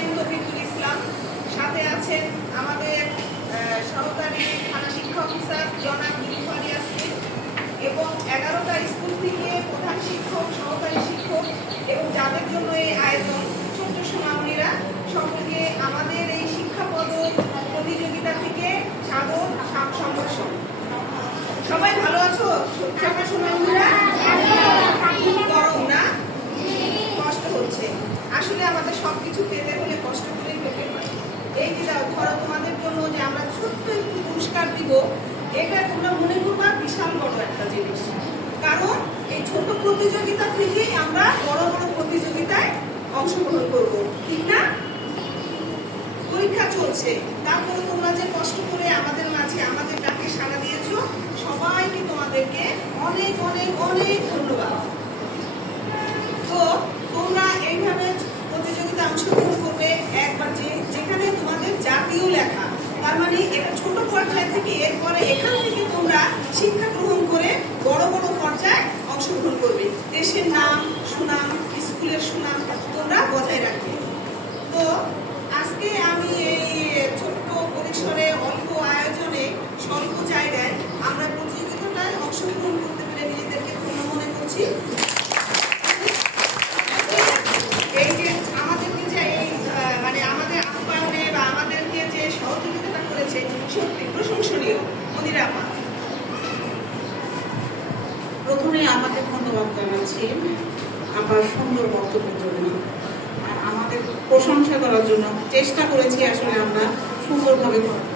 আছেন তৌফিকুল ইসলাম, সাথে আছেন আমাদের সহকারী থানা শিক্ষা অফিসার জনাব নীলুফার ইয়াসমিন এবং 11টা স্কুল থেকে প্রধান শিক্ষক, সহকারী শিক্ষক এবং যাদের জন্য এই আয়োজন ছোট্ট সোনামণিরা সকলকে আমাদের এই শিক্ষা পদক প্রতিযোগিতা থেকে সাদর সম্ভাষণ। সবাই ভালো আছো? ছোট্ট সোনামণিরা গরম না? কষ্ট হচ্ছে। আসলে আমাদের সবকিছু পেতে হলে কষ্ট করেই পেতে হয়। এই যে ধরো তোমাদের জন্য যে আমরা ছোট্ট একটু পুরস্কার দিব, এটা তোমরা মনে করবা বিশাল বড় একটা জিনিস। কারণ এই ছোট প্রতিযোগিতা থেকেই আমরা বড় বড় প্রতিযোগিতায় অংশগ্রহণ করব, ঠিক না? পরীক্ষা চলছে, তারপরে তোমরা যে কষ্ট করে আমাদের মাঝে আমাদের ডাকে সাড়া দিয়েছো, সবাইকে তোমাদেরকে অনেক অনেক অনেক ধন্যবাদ। তো তোমরা এইভাবে প্রতিযোগিতা অংশগ্রহণ করবে একবার, যেখানে তোমাদের জাতীয় লেখা, তার মানে এটা ছোট পর্যায় থেকে এরপরে এখান থেকে তোমরা শিক্ষা গ্রহণ করে বড় বড় পর্যায়ে অংশগ্রহণ করবে। দেশের নাম, সুনাম, স্কুলের সুনাম তোমরা বজায় রাখবে। তো আজকে আমি এই ছোট্ট পরিসরে অল্প আয়োজনে স্বল্প জায়গায় আমরা প্রতিযোগিতাটায় অংশগ্রহণ করতে পেরে নিজেদেরকে ধন্য মনে করছি। এই যে আমাদেরকে যে মানে আমাদের আহ্বানে বা আমাদেরকে যে সহযোগিতাটা করেছে সত্যি প্রশংসনীয়। মনিরা আপা, প্রথমে আমাকে ধন্যবাদ জানাচ্ছি আমার সুন্দর বক্তব্যের জন্য, আর আমাদের প্রশংসা করার জন্য। চেষ্টা করেছি আসলে আমরা সুন্দরভাবে করার।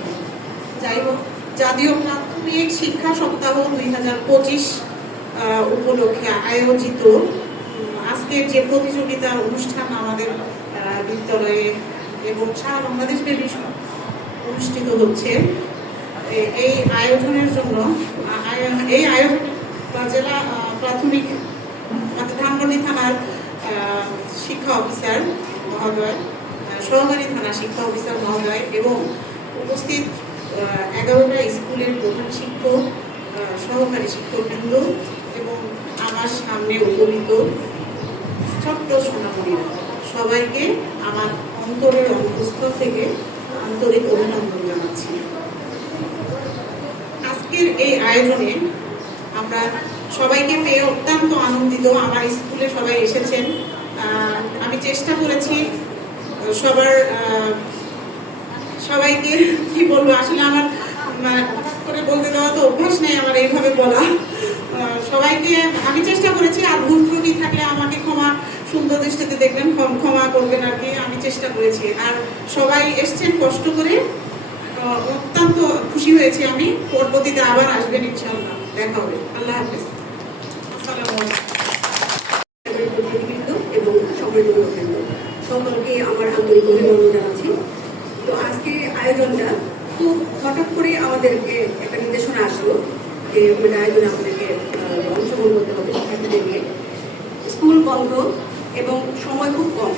যাই হোক, জাতীয় প্রাথমিক শিক্ষা সপ্তাহ 2025 উপলক্ষে আয়োজিত আজকের যে প্রতিযোগিতা অনুষ্ঠান আমাদের বিদ্যালয়ে এবং সারা বাংলাদেশ ব্যাপী অনুষ্ঠিত হচ্ছে, এই আয়োজনের জন্য এই আয়োজন জেলা প্রাথমিক ধানমন্ডি থানার শিক্ষা অফিসার মহোদয়, সহকারী থানা শিক্ষা অফিসার মহোদয় এবং উপস্থিত 11টা স্কুলের প্রধান শিক্ষক, সহকারী শিক্ষকবৃন্দ এবং আমার সামনে উপনীত ছোট্ট সোনামণিরা, সবাইকে আমার অন্তরের অন্তঃস্থল থেকে আন্তরিক অভিনন্দন জানাচ্ছি। আজকের এই আয়োজনে আমরা সবাইকে পেয়ে অত্যন্ত আনন্দিত। আমার স্কুলে সবাই এসেছেন। আমি চেষ্টা করেছি সবাইকে কি বলবো, আসলে আমার হঠাৎ করে বলতে দেওয়া তো অভ্যাস নেই আমার এইভাবে বলা। সবাইকে আমি চেষ্টা করেছি, আর ভুল ত্রুটি থাকলে আমাকে সুন্দর দৃষ্টিতে দেখবেন, ক্ষমা করবেন আর কি। আমি চেষ্টা করেছি, আর সবাই এসছেন কষ্ট করে। অত্যন্ত খুশি হয়েছি আমি। পরবর্তীতে আবার আসবেন ইনশাআল্লাহ, দেখা হবে। আল্লাহ হাফেজ। এবং সকলকে আমার আন্তরিক অভিনন্দন জানাচ্ছি। তো আজকে আয়োজনটা খুব হঠাৎ করে আমাদেরকে একটা নির্দেশনা আসলো যে আয়োজনে আমাদেরকে অংশগ্রহণ করতে হবে শিক্ষার্থীদের নিয়ে। স্কুল বন্ধ এবং সময় খুব কম,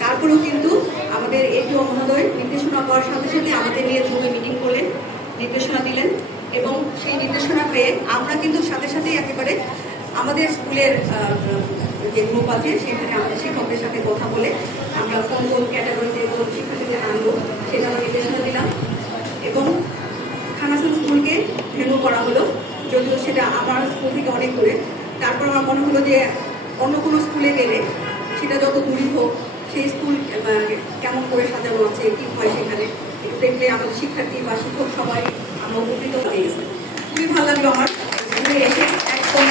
তারপরেও কিন্তু আমাদের এটিও মহোদয় নির্দেশনা পাওয়ার সাথে সাথে আমাদের নিয়ে জুমে মিটিং করলেন, নির্দেশনা দিলেন এবং সেই নির্দেশনা পেয়ে আমরা কিন্তু সাথে সাথেই একেবারে আমাদের স্কুলের যে গ্রুপ আছে সেখানে আমাদের শিক্ষকদের সাথে কথা বলে আমরা কোন কোন ক্যাটাগরিতে কোন শিক্ষার্থীদের আনবো সেটা আমরা নির্দেশনা দিলাম এবং খানাসুল স্কুলকে ভেন্যু করা হলো, যদিও সেটা আমার স্কুল থেকে অনেক দূরে। তারপর আমার মনে হলো যে অন্য কোনো স্কুলে গেলে সেটা যত দূরই হোক, সেই স্কুল কেমন করে সাজানো আছে, কি হয় সেখানে দেখলে আমাদের শিক্ষার্থী বা শিক্ষক সবাই আমরা উপকৃত হয়ে গেছে। খুবই ভালো লাগলো আমার স্কুলে এসে একদম।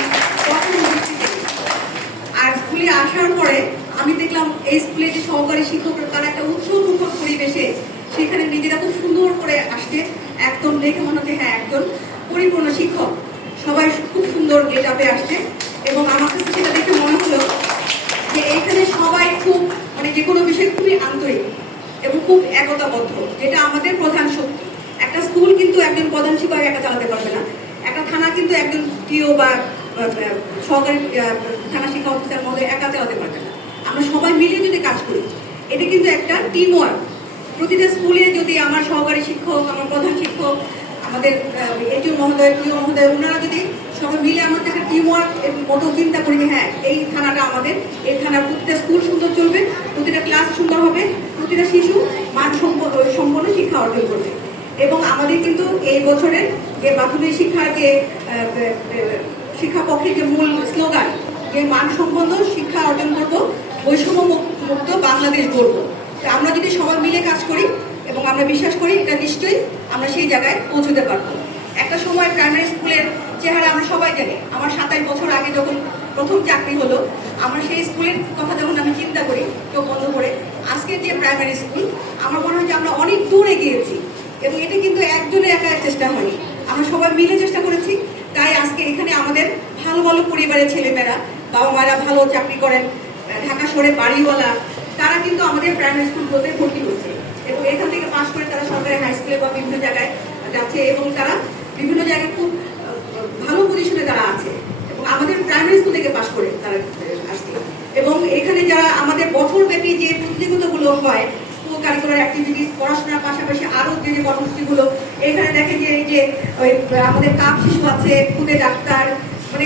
আর স্কুলে আসার পরে আমি দেখলাম এই স্কুলে যে সহকারী শিক্ষকরা তারা একটা উৎসবমুখর পরিবেশে সেখানে নিজেরা খুব সুন্দর করে আসছে, একদম দেখে মনে হচ্ছে হ্যাঁ একজন পরিপূর্ণ শিক্ষক। সবাই খুব সুন্দর গেট আপে আসছে এবং আমার কাছে সেটা দেখে মনে হলো যে এখানে সবাই খুব মানে যে কোনো বিষয়ে খুবই আন্তরিক এবং খুব একতাবদ্ধ, যেটা আমাদের প্রধান শক্তি। একটা স্কুল কিন্তু একজন প্রধান শিক্ষক একা চালাতে পারবে না, একটা থানা কিন্তু একজন টিও বা সহকারী থানা শিক্ষা অফিসার মধ্যে একা চালাতে পারবে না। আমরা সবাই মিলে যদি কাজ করি, এটা কিন্তু একটা টিম ওয়ার্ক। প্রতিটা স্কুলে যদি আমার সহকারী শিক্ষক, আমার প্রধান শিক্ষক, আমাদের এটিও মহোদয়, টিও মহোদয়, ওনারা যদি সবাই মিলে আমাদের একটা টিম ওয়ার্ক মতো চিন্তা করি, হ্যাঁ এই থানাটা আমাদের, এই থানার প্রতিটা স্কুল সুন্দর চলবে, প্রতিটা ক্লাস সুন্দর হবে, প্রতিটা শিশু সম্পন্ন শিক্ষা অর্জন করবে। এবং আমাদের কিন্তু এই বছরের যে প্রাথমিক শিক্ষার যে শিক্ষা পক্ষে যে মূল স্লোগান, যে মানসম্পন্ন শিক্ষা অর্জন করব, বৈষম্য মুক্ত বাংলাদেশ গড়ব। আমরা যদি সবাই মিলে কাজ করি এবং আমরা বিশ্বাস করি এটা নিশ্চয়ই আমরা সেই জায়গায় পৌঁছতে পারবো। একটা সময় প্রাইমারি স্কুলের চেহারা আমরা সবাই জানি। আমার 27 বছর আগে যখন প্রথম চাকরি হলো, আমরা সেই স্কুলের কথা যখন আমি চিন্তা করি চোখ বন্ধ করে, আজকে যে প্রাইমারি স্কুল, আমার মনে হয় যে আমরা অনেক দূর এগিয়েছি। এবং এটা কিন্তু একজনের একা চেষ্টা হয়নি, আমরা সবাই মিলে চেষ্টা করেছি। তাই আজকে এখানে আমাদের ভালো ভালো পরিবারের ছেলেমেয়েরা, বাবা মারা ভালো চাকরি করেন, ঢাকা শহরে বাড়িওয়ালা, তারা কিন্তু আমাদের প্রাইমারি স্কুলগুলোতে ভর্তি হচ্ছে এবং এখান থেকে পাশ করে তারা সরকারি হাই স্কুলে বা বিভিন্ন জায়গায় যাচ্ছে এবং তারা বিভিন্ন জায়গায় খুব ভালো পজিশনে তারা আছে এবং আমাদের প্রাইমারি স্কুল থেকে পাশ করে তারা আসছে। এবং এখানে যারা আমাদের বছরব্যাপী যে প্রতিযোগিতাগুলো হয়, কারিকুলার অ্যাক্টিভিটিস, পড়াশোনার পাশাপাশি আরো যে যে কর্মসূচিগুলো, এখানে দেখেন যে এই যে আমাদের কাপ শিশু আছে, খুদে ডাক্তার, মানে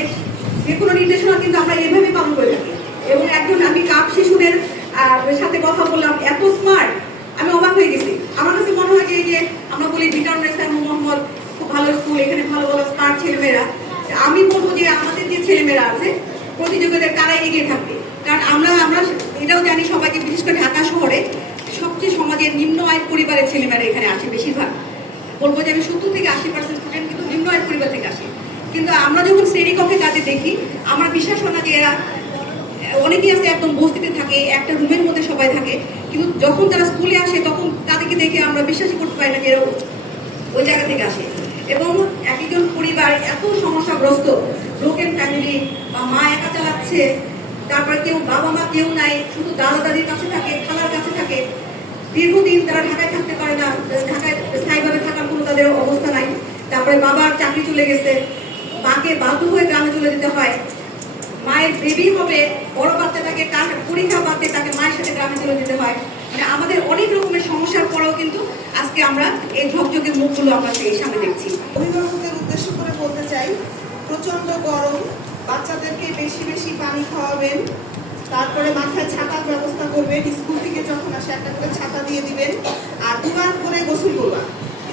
যে কোনো নির্দেশনা কিন্তু আমরা এভাবে পালন করে থাকি। এবং একজন আমি কাপ শিশুদের সাথে কথা বললাম, এত স্মার্ট, আমি অবাক হয়ে গেছি। আমার কাছে মনে হয় যে আমরা বলি বিটারনেসার মোহাম্মদ খুব ভালো স্কুল, এখানে ভালো ভালো স্মার্ট ছেলেমেয়েরা। আমি বলবো যে আমাদের যে ছেলেমেয়েরা আছে প্রতিযোগিতায় তারাই এগিয়ে থাকবে। কারণ আমরা এটাও জানি সবাইকে, বিশেষ করে ঢাকা শহরে সবচেয়ে সমাজের নিম্ন আয়ের পরিবারের ছেলেমেয়েরা এখানে আসে বেশিরভাগ। বলবো যে আমি 70 থেকে 80% স্টুডেন্ট কিন্তু নিম্ন আয়ের পরিবার থেকে আসে। কিন্তু আমরা যখন শ্রেণীকক্ষে তাদের দেখি, আমার বিশ্বাস হয় না যে এরা অনেকেই আছে একদম বস্তিতে থাকে, একটা রুমের মধ্যে সবাই থাকে, কিন্তু যখন তারা স্কুলে আসে তখন তাদেরকে দেখে আমরা বিশ্বাসই করতে পারি না যে এরা ওই জায়গা থেকে আসে। এবং একজন পরিবার এত সমস্যাগ্রস্ত, ব্রোকেন ফ্যামিলি, বা মা একা চালাচ্ছে, তারপরে কেউ বাবা মা কেউ নাই, শুধু দাদা দাদির কাছে থাকে, খালার কাছে থাকে, দীর্ঘদিন তারা ঢাকায় থাকতে পারে না, ঢাকায় স্থায়ীভাবে থাকার কোনো তাদের অবস্থা নাই। তারপরে বাবার চাকরি চলে গেছে, মাকে বাধ্য হয়ে গ্রামে চলে যেতে হয়, মায়ের বেবি হবে, বড় বাচ্চাটাকে পরীক্ষা বাদে তাকে মায়ের সাথে গ্রামে চলে যেতে হয়। মানে আমাদের অনেক রকমের সমস্যার পরেও কিন্তু আজকে আমরা এই ঝকঝকে মুখগুলো আমরা সেই সামনে দেখছি। অভিভাবকদের উদ্দেশ্য করে বলতে চাই, প্রচন্ড গরম, বাচ্চাদেরকে বেশি বেশি পানি খাওয়াবেন, তারপরে মাথায় ছাতার ব্যবস্থা করবেন, স্কুল থেকে যখন আসে একটা করে ছাতা দিয়ে দিবেন, আর দুবার করে গোসল করবা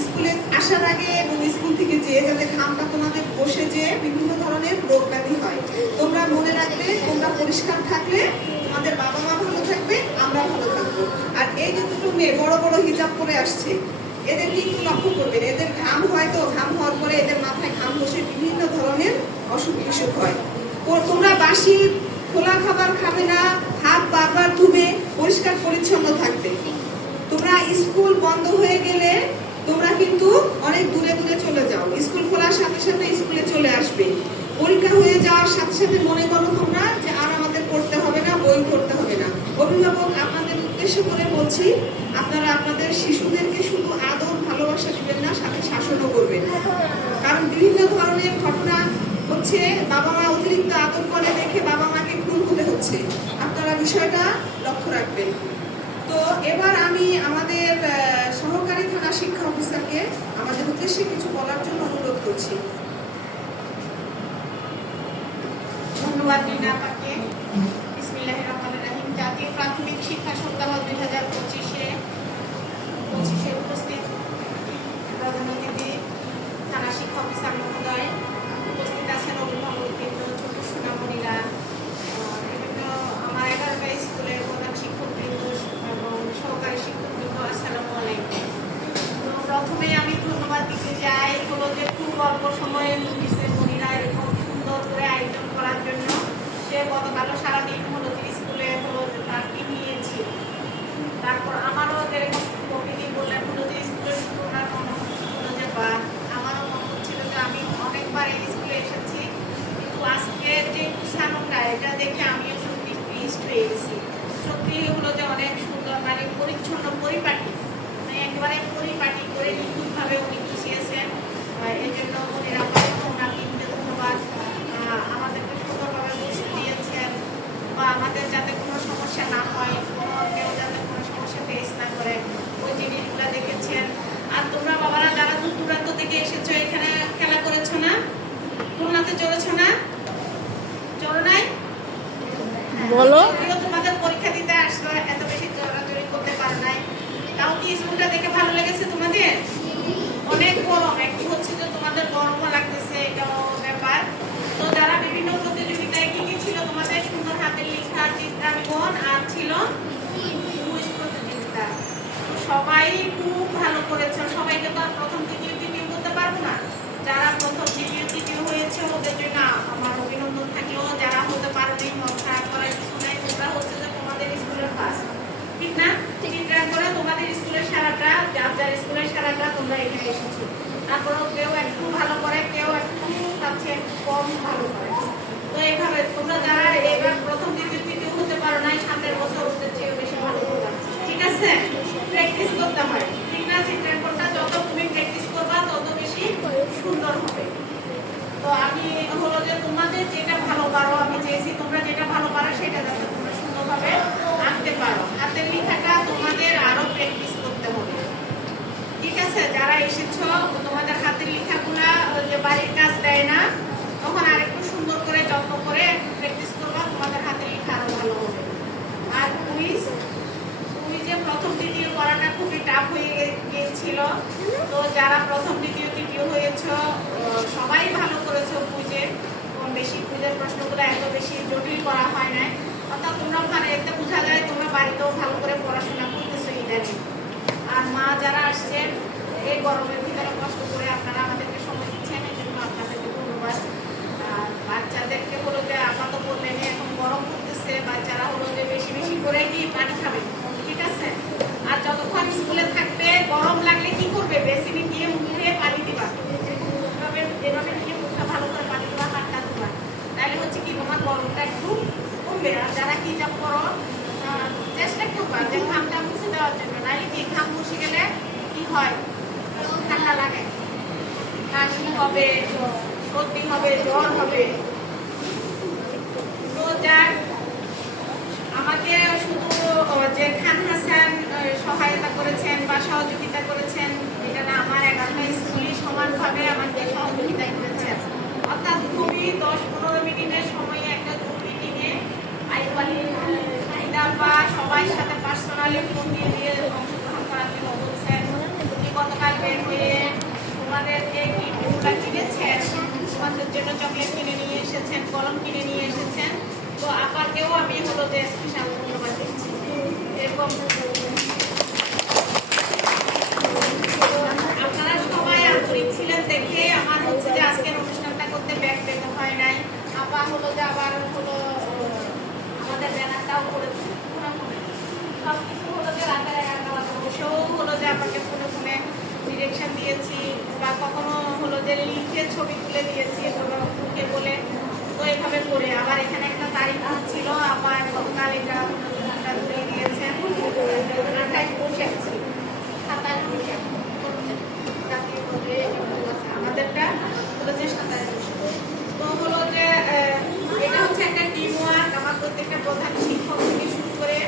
স্কুলে আসার আগে এবং স্কুল থেকে যেয়ে, যাতে ঘামটা তোমাদের বসে যেয়ে বিভিন্ন ধরনের রোগ ব্যাধি হয়। তোমরা মনে রাখবে, তোমরা পরিষ্কার থাকলে তোমাদের বাবা মা ভালো থাকবে, আমরা ভালো থাকবো। আর এই যে দুটো মেয়ে বড় বড় হিজাব করে আসছে, এদেরকে একটু লক্ষ্য করবেন, এদের ঘাম হয়, তো ঘাম হওয়ার পরে এদের মাথায় ঘাম বসে বিভিন্ন ধরনের অসুখ বিসুখ হয়। তোমরা বাসি খোলা খাবার খাবে না, হাত বারবার ধুবে, পরিষ্কার পরিচ্ছন্ন থাকবে। তোমরা স্কুল বন্ধ হয়ে গেলে তোমরা কিন্তু অনেক দূরে দূরে চলে যাও, স্কুল খোলার সাথে সাথে স্কুলে চলে আসবে। পরীক্ষা হয়ে যাওয়ার সাথে সাথে মনে করো তোমরা যে আর আমাদের পড়তে হবে না, বই পড়তে হবে না। অভিভাবক আপনাদের উদ্দেশ্য করে বলছি, আপনারা আপনাদের শিশুদেরকে শুধু আদর ভালোবাসা দিবেন না, সাথে শাসনও করবেন। কারণ বিভিন্ন ধরনের ঘটনা হচ্ছে, বাবা মা অতিরিক্ত আদর করে দেখে বাবা মাকে খুন হতে হচ্ছে। আপনারা বিষয়টা লক্ষ্য রাখবেন। তো এবার আমি আমাদের সহকারী থানা শিক্ষা অফিসারকে আমাদের উদ্দেশ্যে কিছু বলার জন্য অনুরোধ করছি। ধন্যবাদ রিনা আপাকে। বিসমিল্লাহির রহমানির রহিম। জাতীয় প্রাথমিক শিক্ষা সপ্তাহ 2025-এ উপস্থিত প্রধান অতিথি, থানা শিক্ষা অফিসার মহোদয়, উপস্থিত আছেন অভিভাবকবৃন্দ, ছোট সোনামণিরা, বিভিন্ন আমার 11টা স্কুলের প্রধান শিক্ষকবৃন্দ এবং সহকারী শিক্ষকবৃন্দ, আসসালামু আলাইকুম। তো প্রথমে আমি ধন্যবাদ দিতে চাই হলো যে খুব অল্প সময়ে মিসেস মনিরা এরকম সুন্দর করে আয়োজন করার জন্য। সে গতকালও সারাদিন হলো স্কুলে হলো তার টিম নিয়েছি। তারপর আমারও যেরকম প্রকৃতি বললেন হলো যে স্কুলের ওনার মনে হলো যে বা আমারও মনে হচ্ছিল যে আমি অনেকবার এই স্কুলে এসেছি, কিন্তু আজকে যে গুছানোটা এটা দেখে আমিও সত্যি প্লিজড হয়ে গেছি। সত্যি হলো যে অনেক সুন্দর, মানে পরিচ্ছন্ন, পরিপাটি, মানে একেবারে পরিপাটি করে নিখুঁতভাবে উনি গুছিয়েছেন। এই জন্য মনিরা ওনার টিমকে ধন্যবাদ। আমাদেরকে সুন্দরভাবে বুঝিয়ে দিয়েছেন, বা আমাদের যাতে কোনো সমস্যা না হয়, কেউ যাতে কোনো সমস্যা ফেস না করে, ওই জিনিসগুলো দেখেছেন। আর তোমরা বাবারা যারা দূর দূরান্ত থেকে এসেছো, এখানে খেলা করেছো না, খুলনাতে চলেছো না, চলো নাই বলো, তোমাদের পরীক্ষা দিতে আসলো, এত বেশি জোরাজোরি করতে পারো নাই। স্কুলটা দেখে ভালো লেগেছে তোমাদের? অনেক গরম, একটু হচ্ছে যে তোমাদের গরমও লাগতেছে, এটাও ব্যাপার। তো যারা বিভিন্ন প্রতিযোগিতায় কি কি ছিল তোমাদের? সুন্দর হাতের লেখা, চিত্রাঙ্কন, আর ছিল কুইজ প্রতিযোগিতা। তো সবাই খুব ভালো করেছে। সবাইকে তো আর প্রথম দ্বিতীয় তৃতীয় করতে পারবো না। যারা প্রথম দ্বিতীয় তৃতীয় হয়েছে ওদের জন্য আমার অভিনন্দন থাকলো। যারা হতে পারোনি মন খারাপ করার কিছু নাই, তোমরা হচ্ছে যে তোমাদের স্কুলের ফার্স্ট, ঠিক না? চিত্রাঙ্কনে তোমাদের স্কুলের সারাটা, যার যার স্কুলের সারাটা তোমরা এখানে এসেছো। তারপরেও কেউ একটু ভালো করে, কেউ একটু তার চেয়ে কম ভালো করে। তো এইভাবে তোমরা যারা এবার প্রথম দ্বিতীয় তৃতীয় হতে পারো নাই, সামনের বছর ওদের চেয়ে বেশি ভালো করবা, ঠিক আছে? প্র্যাকটিস করতে হয়, ঠিক না? চিত্রাঙ্কনটা যত তুমি প্র্যাকটিস করবা তত বেশি সুন্দর হবে। তো আমি হলো যে তোমাদের যেটা ভালো পারো, আমি চেয়েছি তোমরা যেটা ভালো পারো সেটা যাতে তোমরা সুন্দরভাবে আঁকতে পারো। হাতের লেখাটা তোমাদের আরো প্র্যাকটিস করতে হবে, ঠিক আছে? যারা এসেছো তোমাদের হাতের লেখাগুলা যে বাড়ির কাজ দেয় না, তখন আরেকটু সুন্দর করে যত্ন করে প্র্যাকটিস করবা, তোমাদের হাতের লেখা আরো ভালো হবে। আর কুইজে প্রথম দ্বিতীয় করাটা খুবই টাফ হয়ে গিয়েছিল। তো যারা প্রথম দ্বিতীয় তৃতীয় হয়েছো সবাই ভালো করেছো কুইজে। কম বেশি কুইজের প্রশ্নগুলো এত বেশি জটিল করা হয় নাই। অর্থাৎ তোমরা ওখানে এতে বোঝা যায় তোমরা বাড়িতেও ভালো করে পড়াশোনা করতেছো ইদানিং। আর মা যারা আসছেন এই গরমের ভিতরে কষ্ট করে আপনারা আমাদেরকে সময় দিচ্ছেন, এই জন্য আপনাদেরকে ধন্যবাদ। আর বাচ্চাদেরকে হলো যে আপাতত বললেন এখন গরম করতেছে, বাচ্চারা হলো যে বেশি বেশি করে কি পানি খাবে, ঠিক আছে? আর যতক্ষণ স্কুলে থাকবে গরম লাগলে কি করবে? বেসিনে গিয়ে মুখে পানি দিবা, যেভাবে গিয়ে মুখটা ভালো করে পানি দিবা, হাতটা ধোবা, তাহলে হচ্ছে কি তোমার গরমটা একটু কমবে। আর যারা কি যা করো চেষ্টা করবা যে ঘামটা মুছে দেওয়ার জন্য, নাহলে কি ঘাম মুছে গেলে কি হয়? ঠান্ডা লাগে, কাশি হবে, সর্দি হবে, জ্বর হবে। তো যার আমাকে শুধু যে খান হাসান সহায়তা করেছেন বা সহযোগিতা করেছেন এটা না, আমার 11টা স্কুলই সমানভাবে আমাকে সহযোগিতা করেছেন। অর্থাৎ খুবই 10-15 মিনিটের সময়ে একটা জুম মিটিংয়ে আইওয়ালি চাহিদা বা সবাই সাথে পার্সোনালি ফোন দিয়ে অংশগ্রহণ করার জন্য বলছেন। উনি গতকাল বের হয়ে তোমাদের যে গিফটগুলো কিনেছেন, তোমাদের জন্য চকলেট কিনে নিয়ে এসেছেন, কলম কিনে নিয়ে এসেছেন। তো আপাকেও আমি হলো যে স্পেশাল ধন্যবাদ দিচ্ছি। এরকম আপনারা সবাই আন্তরিক ছিলেন দেখে আমার হচ্ছে যে আজকের অনুষ্ঠানটা করতে ব্যাগ পেতে হয় নাই। আপা হলো যে আবার হলো আমাদের ব্যানারটাও করেছে, সব কিছু হলো যে রাতের 11টা বাজে বসেও হলো যে আপনাকে ফোনে ফোনে ডিরেকশন দিয়েছি, বা কখনো হলো যে লিখে ছবি তুলে দিয়েছি মুখে বলে। তো এইভাবে করে আবার এখানে একটা তারিখ ছিল, আবার গতকাল এটা তুলে দিয়েছেন। আমাদেরটা হলো যে 27। তো হলো যে এটা হচ্ছে একটা টিম ওয়ার্ক। আমার প্রত্যেকটা প্রধান শিক্ষক থেকে শুরু করে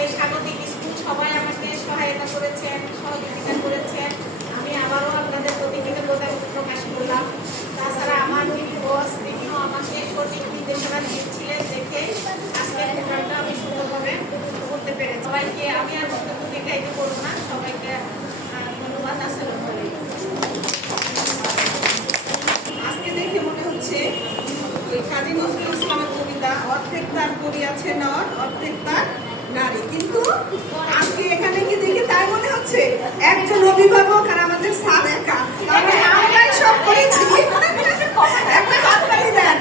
এই স্বাগতিক স্কুল সবাই আমাকে সহায়তা করেছেন, সহযোগিতা করেছেন। আমি আবারও আপনাদের প্রতি কৃতজ্ঞতা প্রকাশ করলাম। তাছাড়া আমার যিনি বস তিনিও আমাকে সঠিক নির্দেশনা দিয়েছিলেন দেখে আজকে প্রোগ্রামটা আমি সুন্দরভাবে করতে পেরেছি। সবাইকে আমি আর বক্তব্য দেখাইতে করবো না, সবাইকে ধন্যবাদ। আসসালামু আলাইকুম। আজকে দেখে মনে হচ্ছে ওই কাজী নজরুল ইসলামের কবিতা, অর্ধেক তার করিয়াছে নর, অর্ধেক তার নারী। কিন্তু আজকে এখানে কি দেখে তাই মনে হচ্ছে একজন অভিভাবক আর আমাদের স্যার একা, তাহলে আমরাই সব করেছি। একটা হাততালি দেন।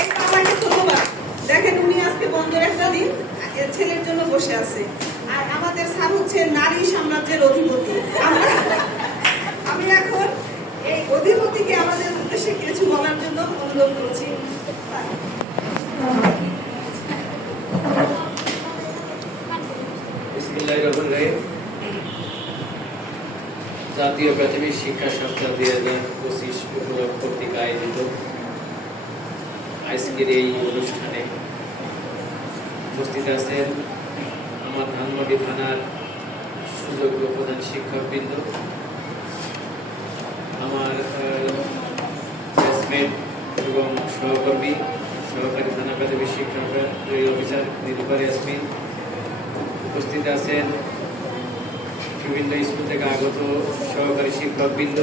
এই বাবাকে ধন্যবাদ। দেখেন উনি আজকে বন্ধের একটা দিন ছেলের জন্য বসে আছে, আর আমাদের স্যার হচ্ছে নারী সাম্রাজ্যের অধিপতি। আমি এখন এই অধিপতিকে আমাদের উদ্দেশ্যে কিছু বলার জন্য অনুরোধ করছি। জাতীয় প্রাথমিক শিক্ষা সপ্তাহ 2025 কর্তৃক আয়োজিত আজকের এই অনুষ্ঠানে উপস্থিত আছেন আমার ধানমন্ডি থানার সুযোগ্য প্রধান শিক্ষকবৃন্দ, আমার ক্লাসমেট এবং সহকর্মী, সহকারী থানা প্রাথমিক শিক্ষা অফিসার নিরুপা ইয়াসমিন, উপস্থিত আছেন বিভিন্ন স্কুল থেকে আগত সহকারী শিক্ষকবৃন্দ,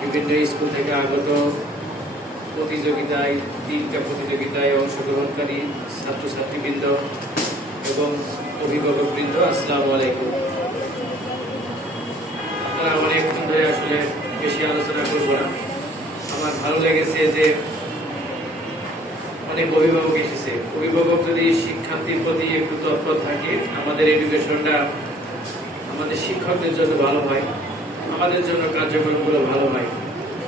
বিভিন্ন স্কুল থেকে আগত প্রতিযোগিতায় 3টা প্রতিযোগিতায় অংশগ্রহণকারী ছাত্রছাত্রীবৃন্দ এবং অভিভাবকবৃন্দ, আসসালামু আলাইকুম। আপনারা অনেকক্ষণ ধরে আসলে বেশি আলোচনা করব না। আমার ভালো লেগেছে যে অনেক অভিভাবক এসেছে। অভিভাবক যদি শিক্ষার্থীর প্রতি একটু তৎপর থাকে, আমাদের এডুকেশনটা আমাদের শিক্ষকদের জন্য ভালো হয়, আমাদের জন্য কার্যক্রমগুলো ভালো হয়।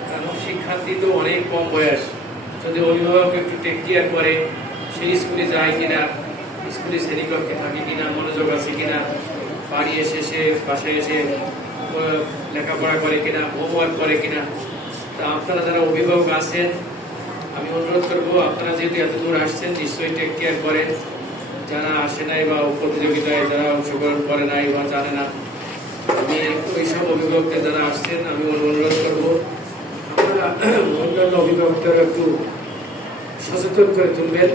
কারণ শিক্ষার্থী তো অনেক কম বয়স, যদি অভিভাবক একটু টেক কেয়ার করে, সেই স্কুলে যায় কিনা, স্কুলে শ্রেণীকক্ষে থাকে কিনা, মনোযোগ আছে কিনা, বাড়ি এসে সে বাসায় এসে লেখাপড়া করে কিনা, হোমওয়ার্ক করে কিনা। তা আপনারা যারা অভিভাবক আছেন, আমি অনুরোধ করবো, আপনারা যেহেতু এত দূর আসছেন, নিশ্চয়ই টেক কেয়ার করেন। যারা আসে নাই বা প্রতিযোগিতায় যারা অংশগ্রহণ করে নাই বা জানে না, আমি ওইসব অভিভাবকদের যারা আসছেন আমি অনুরোধ করবো, আপনারা অন্যান্য অভিভাবকদের একটু সচেতন করে তুলবেন,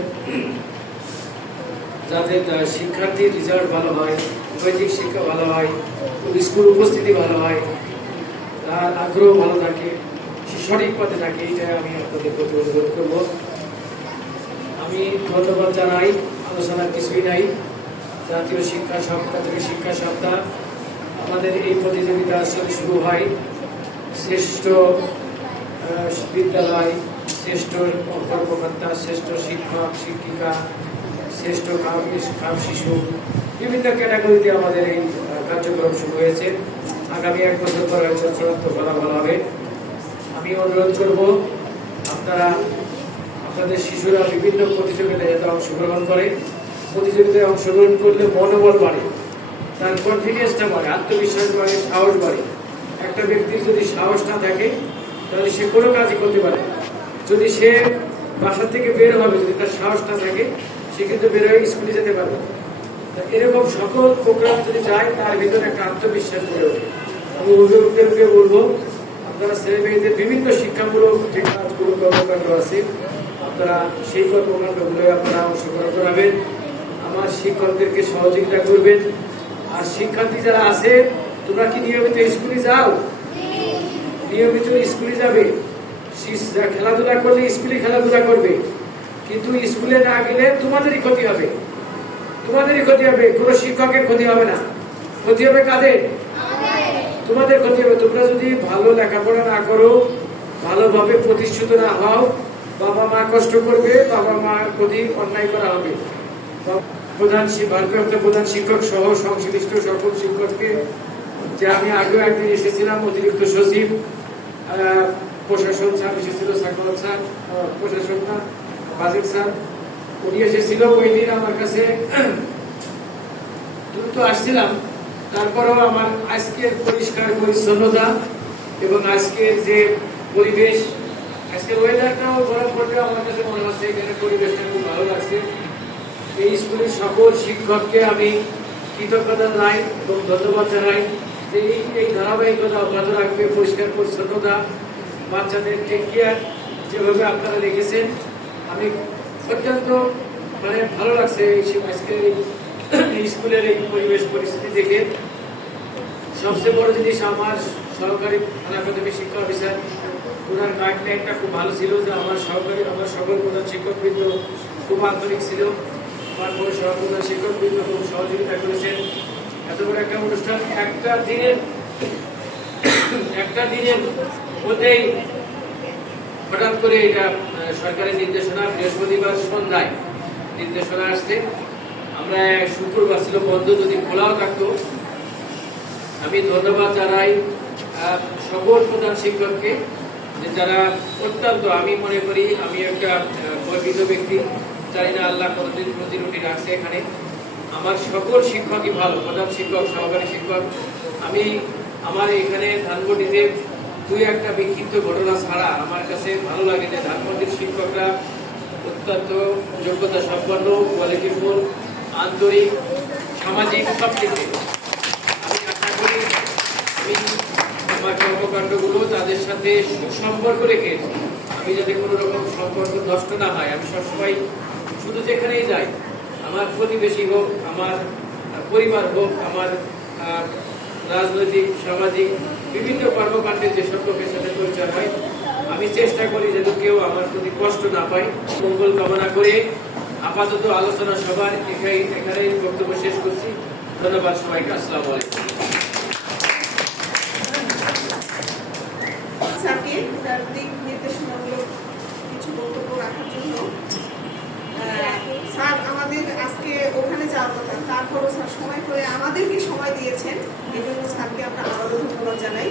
যাতে শিক্ষার্থীর রেজাল্ট ভালো হয়, নৈতিক শিক্ষা ভালো হয়, স্কুল উপস্থিতি ভালো হয়, তার আগ্রহ ভালো থাকে, সে সঠিক পথে থাকে। এইটাই আমি আপনাদের প্রতি অনুরোধ করব। আমি ধন্যবাদ জানাই, আলোচনার কিছুই নাই। জাতীয় শিক্ষা সপ্তাহ থেকে শিক্ষা সপ্তাহ আমাদের এই প্রতিযোগিতা আসলে শুরু হয়। শ্রেষ্ঠ বিদ্যালয়, শ্রেষ্ঠ কর্মকর্তা, শ্রেষ্ঠ শিক্ষক শিক্ষিকা, শ্রেষ্ঠ খাম শিশু, বিভিন্ন ক্যাটাগরিতে আমাদের এই কার্যক্রম শুরু হয়েছে। আগামী 1 বছর পর হয়তো চূড়ান্ত ফলাফল হবে। আমি অনুরোধ করব, আপনারা আপনাদের শিশুরা বিভিন্ন প্রতিযোগিতায় যাতে অংশগ্রহণ করে। প্রতিযোগিতায় অংশগ্রহণ করলে মনোবল বাড়ে, তার কনফিডেন্সটা বাড়ে, আত্মবিশ্বাস বাড়ে, সাহস বাড়ে। একটা ব্যক্তির যদি সাহস না থাকে তাহলে সে কোনো কাজই করতে পারে। যদি সে বাসা থেকে বের হবে, যদি তার সাহস না থাকে, সে কিন্তু বের হয়ে স্কুলে যেতে পারবে। এরকম সকল প্রোগ্রাম যদি যায়, তার ভিতরে একটা আত্মবিশ্বাস গড়ে ওঠে। আমি অভিভাবকদেরকে বলবো, আপনারা ছেলে মেয়েদের বিভিন্ন শিক্ষামূলক যে কাজগুলো কর্মকাণ্ড আছে, আপনারা সেই কর্মকাণ্ডগুলো আপনারা অংশগ্রহণ করাবেন। আমার শিক্ষকদেরকে সহযোগিতা করবেন। আর শিক্ষার্থী যারা আছে, তোমরা কি নিয়মিত স্কুলে যাও? নিয়মিত স্কুলে যাবে। খেলাধুলা করলে স্কুলে খেলাধুলা করবে, কিন্তু স্কুলে না গেলে তোমাদেরই ক্ষতি হবে, তোমাদেরই ক্ষতি হবে, কোনো শিক্ষকের ক্ষতি হবে না। ক্ষতি হবে কাদের? তোমাদের ক্ষতি হবে। তোমরা যদি ভালো লেখাপড়া না করো, ভালোভাবে প্রতিষ্ঠিত না হও, বাবা মা কষ্ট করবে, বাবা মার প্রতি অন্যায় করা হবে। ভারপ্রাপ্ত প্রধান শিক্ষক সহ সংশ্লিষ্ট সকল শিক্ষককে, যে আমি আগেও একদিন এসেছিলাম, অতিরিক্ত সচিব প্রশাসন স্যার এসেছিল, সাকর স্যার প্রশাসন না, বাজেট স্যার, উনি এসেছিল। ওই দিন আমার কাছে দ্রুত আসছিলাম, তারপরেও আমার আজকের পরিষ্কার পরিচ্ছন্নতা এবং আজকের যে পরিবেশ, আজকের ওয়েদারটাও গরম পড়লেও আমার কাছে মনে হচ্ছে এখানে পরিবেশটা খুব ভালো লাগছে। এই স্কুলের সকল শিক্ষককে আমি কৃতজ্ঞতা জানাই এবং ধন্যবাদ জানাই যে এই ধারাবাহিকতা অব্যাহত রাখবে। পরিষ্কার পরিচ্ছন্নতা, বাচ্চাদের টেক কেয়ার যেভাবে আপনারা রেখেছেন, আমি অত্যন্ত ভালো লাগছে আজকের এই স্কুলের এই পরিবেশ পরিস্থিতি দেখে। সবচেয়ে বড় জিনিস, আমার সহকারী থানা প্রাথমিক শিক্ষা অফিসার, ওনার গাইডলাইনটা খুব ভালো ছিল, যে আমার সকল প্রধান শিক্ষকবৃন্দ খুব আন্তরিক ছিল। আমার বড় সহপ্রধান শিক্ষকবৃন্দ খুব সহযোগিতা করেছেন। এত বড় একটা অনুষ্ঠান একটা দিনের মধ্যেই হঠাৎ করে এটা সরকারের নির্দেশনা, বৃহস্পতিবার সন্ধ্যায় নির্দেশনা আসছে। আমরা শুক্রবার ছিল বন্ধ, যদি খোলাও থাকতো। আমি ধন্যবাদ জানাই সকল প্রধান শিক্ষককে, যে যারা অত্যন্ত, আমি মনে করি আমি একটা গর্বিত ব্যক্তি, জানি না আল্লাহ কতদিন প্রতি রুটি রাখছে এখানে। আমার সকল শিক্ষকই ভালো, প্রধান শিক্ষক, সহকারী শিক্ষক। আমি আমার এখানে ধানমন্ডিতে 2-1টা বিক্ষিপ্ত ঘটনা ছাড়া আমার কাছে ভালো লাগে যে ধানমন্ডির শিক্ষকরা অত্যন্ত যোগ্যতা সম্পন্ন, কোয়ালিটিফুল, আন্তরিক, সামাজিক সব দিকে। আমি আশা করি আমি আমার কর্মকাণ্ডগুলো তাদের সাথে সুসম্পর্ক রেখে, আমি যাতে কোনো রকম সম্পর্ক নষ্ট না হয়, আমি সবসময় শুধু যেখানেই যাই আমার প্রতিবেশী হোক, আমার পরিবার হোক, আমার রাজনৈতিক সামাজিক বিভিন্ন কর্মকাণ্ডে যেসব লোকের সাথে পরিচয় হয়, আমি চেষ্টা করি যেন কেউ আমার প্রতি কষ্ট না পায়। মঙ্গল কামনা করে আপাতত আলোচনা সভার এখানেই বক্তব্য শেষ করছি। ধন্যবাদ সবাইকে। আসসালামু আলাইকুম। স্যারকে তার দিক নির্দেশনামূলক কিছু বক্তব্য রাখার জন্য। স্যার আমাদের আজকে ওখানে যাওয়ার কথা, তারপরও স্যার সময় করে আমাদেরকে সময় দিয়েছেন, এই জন্য স্যারকে আমরা আবারও ধন্যবাদ জানাই।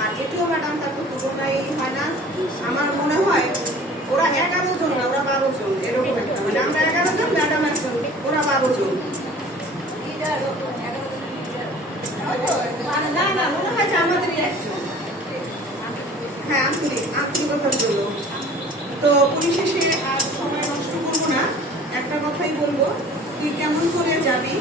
আর এটিও ম্যাডাম তার তো তুলনাই হয় না। আমার মনে হয় ওরা 11 জন না, ওরা 12 জন, এরকম একটা, মানে আমরা 11 জন, ম্যাডাম একজন, ওরা 12 জন। না না, মনে হয় যে আমাদেরই একজন। হ্যাঁ, আন্তরিকতার জন্য। তো পরিশেষে আর সময় নষ্ট করবো না, একটা কথাই বলবো, তুই কেমন করে যাবি,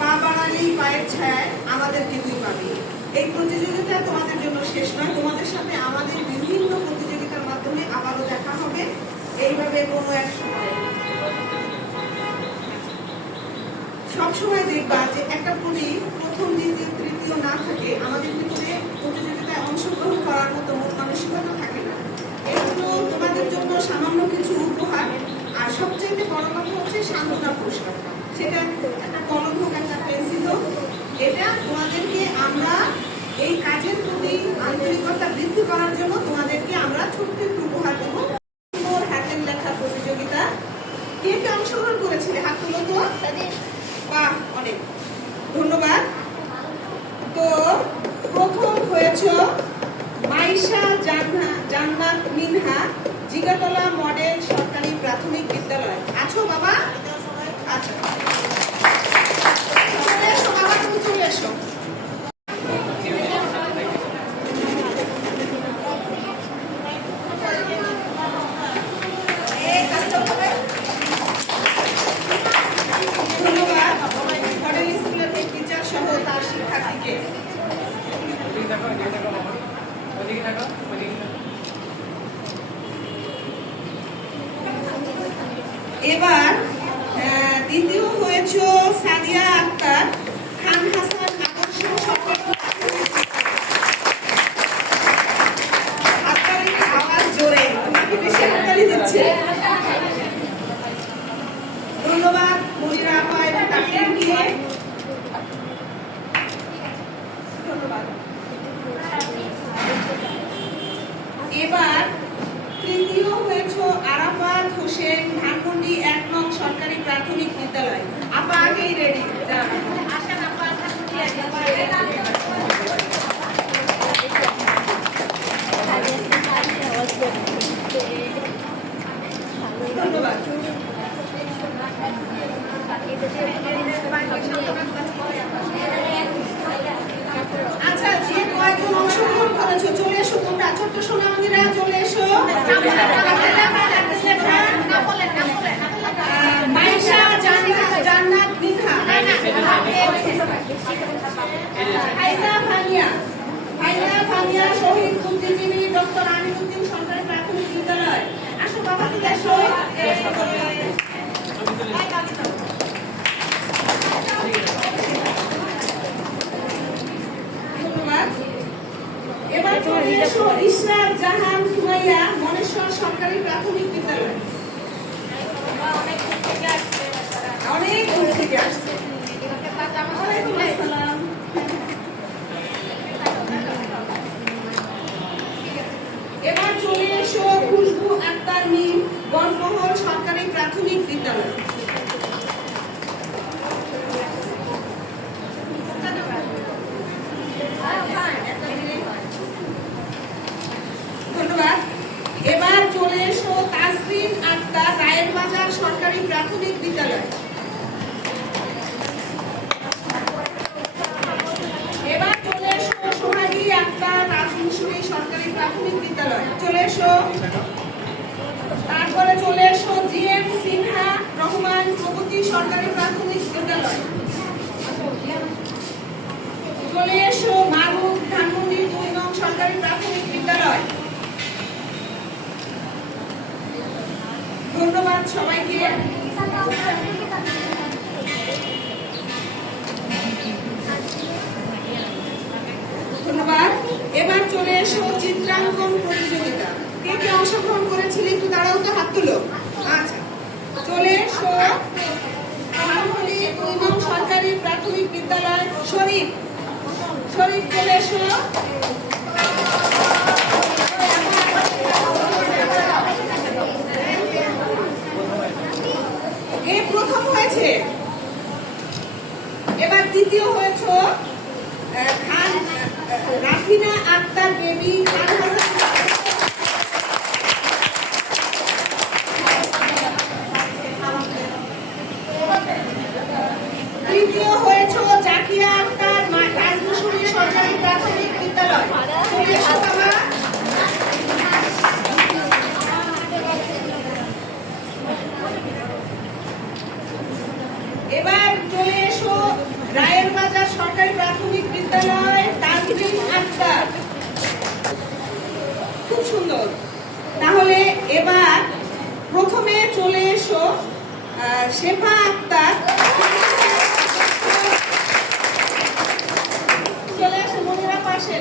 পা বাড়ালেই পায়ের ছায় আমাদেরকে তুই পাবি। এই প্রতিযোগিতা তোমাদের জন্য শেষ নয়, তোমাদের সাথে আমাদের বিভিন্ন প্রতিযোগিতার মাধ্যমে আবারও দেখা হবে এইভাবে কোনো এক সময়। সবসময় দেখবা যে একটা প্রথম, দ্বিতীয়, তৃতীয় না থাকে, আমাদের ভিতরে প্রতিযোগিতায় অংশগ্রহণ করার মতো মন মানসিকতা থাকে না। এগুলো তোমাদের জন্য সামান্য কিছু উপহার। আর সবচেয়ে বড় কথা হচ্ছে সান্ত্বনা পুরস্কার, সেটা একটা কলম হোক, একটা পেন্সিল হোক। এটা তোমাদেরকে আমরা এই কাজের প্রতি আন্তরিকতা বৃদ্ধি করার জন্য তোমাদেরকে আমরা ছোট্ট একটু উপহার দেবো। হাতের লেখা প্রতিযোগিতা, কে কে অংশগ্রহণ করেছিলে হাত তুলো তো। বাহ, অনেক ধন্যবাদ। তো প্রথম হয়েছে মাইশা জান্নাত মিনহা, জিগাতলা মডেল সরকারি প্রাথমিক বিদ্যালয়। আছো বাবা? আচ্ছা, চলে এসো বাবা, তুমি চলে এসো। ধন্যবাদ মডেল স্কুলের টিচার সহ তার শিক্ষার্থীকে। এবার দ্বিতীয় হয়েছে সাদিয়া আক্তার, খান হাসান আদর্শ হাততালি আওয়াজ জোরে, তোমাকে বেশি হাততালি দিচ্ছে। ধন্যবাদ মজিরা আপা এবং তাকিমকে। ধন্যবাদ। এবার তৃতীয় হয়েছে আরাফাত হোসেন, ধানমন্ডি 1 নং সরকারি প্রাথমিক বিদ্যালয়। আপা আগেই রেডি। ধন্যবাদ। আচ্ছা, যে কয়েকজন অংশগ্রহণ করেছো চলে এসো, তোমরা ছোট্ট সোনামণিরা চলে এসো। মাইশা জান্নাত মিনহা, ফাইজা ফানিয়া শহীদ বুদ্ধিজীবী ডক্টর আমিনুদ্দিন সরকারি প্রাথমিক বিদ্যালয়। আসো বাবা, চলে এসো। ধন্যবাদ। এবার চলে এসো ইশরাত জাহান সুমাইয়া, মনেশ্বর সরকারি প্রাথমিক বিদ্যালয়। অনেক দূর থেকে আসছে। ওয়ালাইকুম আসসালাম। এবার চলে এসো খুশবু আক্তার মিম, বনমহল সরকারি প্রাথমিক বিদ্যালয়। ধন্যবাদ। এবার চলে এসো তাসরিন আক্তার, রায়ের বাজার সরকারি প্রাথমিক বিদ্যালয়। এবার চলে এসো সোহাগী আক্তার, রাজমিশরি সরকারি প্রাথমিক বিদ্যালয়। চলে এসো। তারপরে চলে এসো জিএম সিনহা রহমান, প্রগতি সরকারি প্রাথমিক বিদ্যালয়। চলে এসো মারুফ, ধানমন্ডি 2 নং সরকারি প্রাথমিক বিদ্যালয়। ধন্যবাদ সবাইকে। ধন্যবাদ। এবার চলে এসো চিত্রাঙ্কন প্রতিযোগিতা। কে কে অংশগ্রহণ করেছিলে একটু দাঁড়াও তো, হাত তুলো। আচ্ছা, চলে এসো মহামণি 2 নং সরকারি প্রাথমিক বিদ্যালয় শরীফ। শরীফ চলে এসো। এ প্রথম হয়েছে, এবার দ্বিতীয় হয়েছে খান রাফিনা আক্তার বেবি খান হাসান। তৃতীয় হয়েছে জাকিয়া আক্তার রাজমুসুরি সরকারি প্রাথমিক বিদ্যালয়। চলে এসো বাবা। এবার চলে এসো রায়ের বাজার সরকারি প্রাথমিক বিদ্যালয় তানজিম আক্তার। খুব সুন্দর। তাহলে এবার প্রথমে চলে এসো শেফা আক্তার। চলে এসো মনিরা পাশে।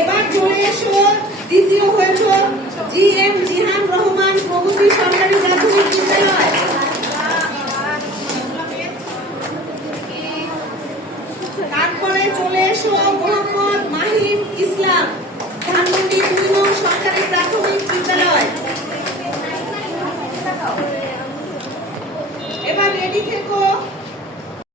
এবার চলে এসো দ্বিতীয় হয়েছে GM জিহান রহমান প্রগতি সরকারি প্রাথমিক বিদ্যালয়। তারপরে চলে এসো মোহাম্মদ মাহিম ইসলাম ধানমন্ডি 2 নং সরকারি প্রাথমিক বিদ্যালয়। এবার রেডি থেকো।